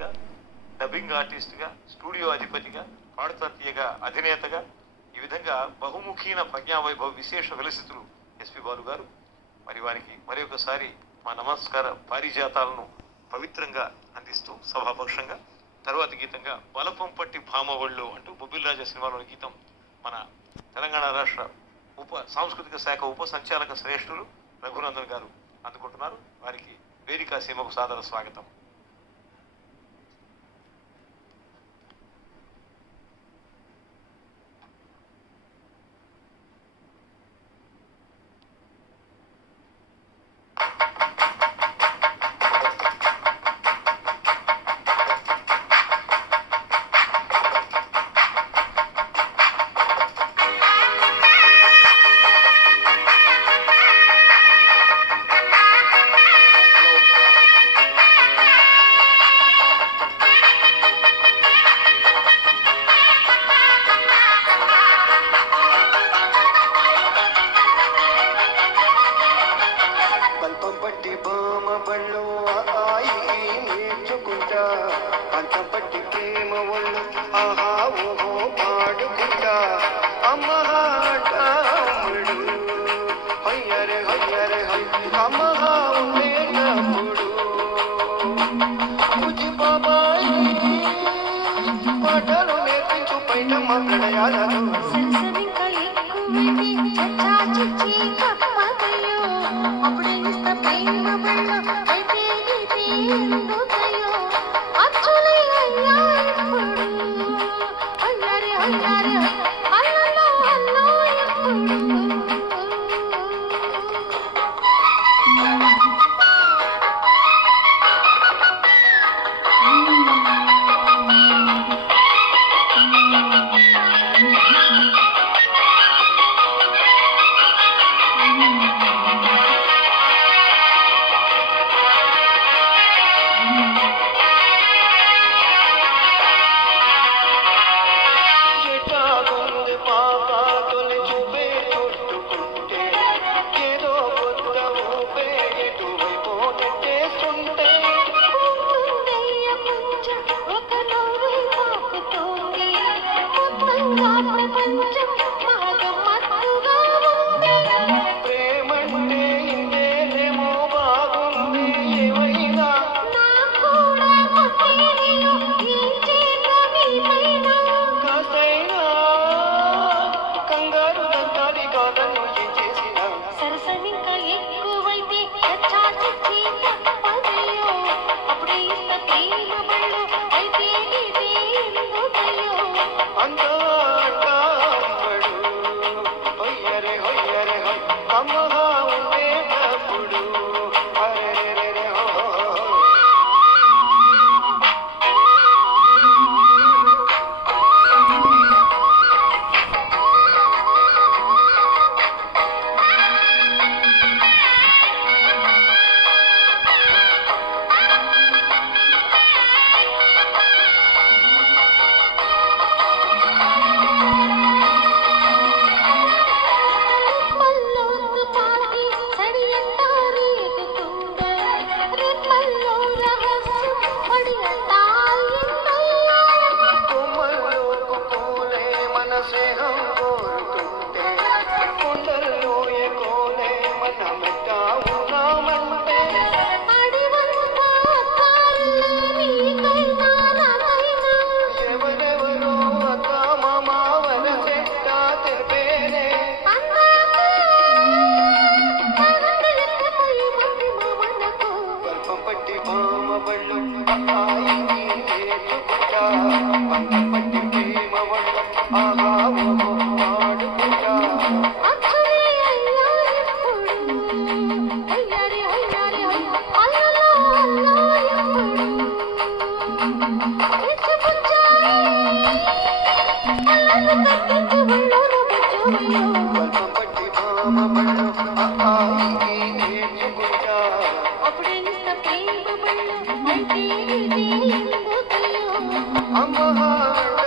నటుడిగా, డబ్బింగ్ ఆర్టిస్ట్గా, స్టూడియో అధిపతిగా, పాడుతా తీయగా అధినేతగా ఈ విధంగా బహుముఖీన ప్రజ్ఞావైభవ విశేష విలసితులు ఎస్పి బాలు గారు. మరి వారికి మరి ఒకసారి మా నమస్కార పారిజాతాలను పవిత్రంగా అందిస్తూ సభాపక్షంగా తరువాతి గీతంగా బలపం పట్టి భామవళ్ళు అంటూ బొబ్బిల్ రాజా సినిమాలోని గీతం మన తెలంగాణ రాష్ట్ర సాంస్కృతిక శాఖ ఉప సంచాలక శ్రేష్ఠులు రఘునందన్ గారు అందుకుంటున్నారు. వారికి వేదికా సీమకు సాదర స్వాగతం. I'm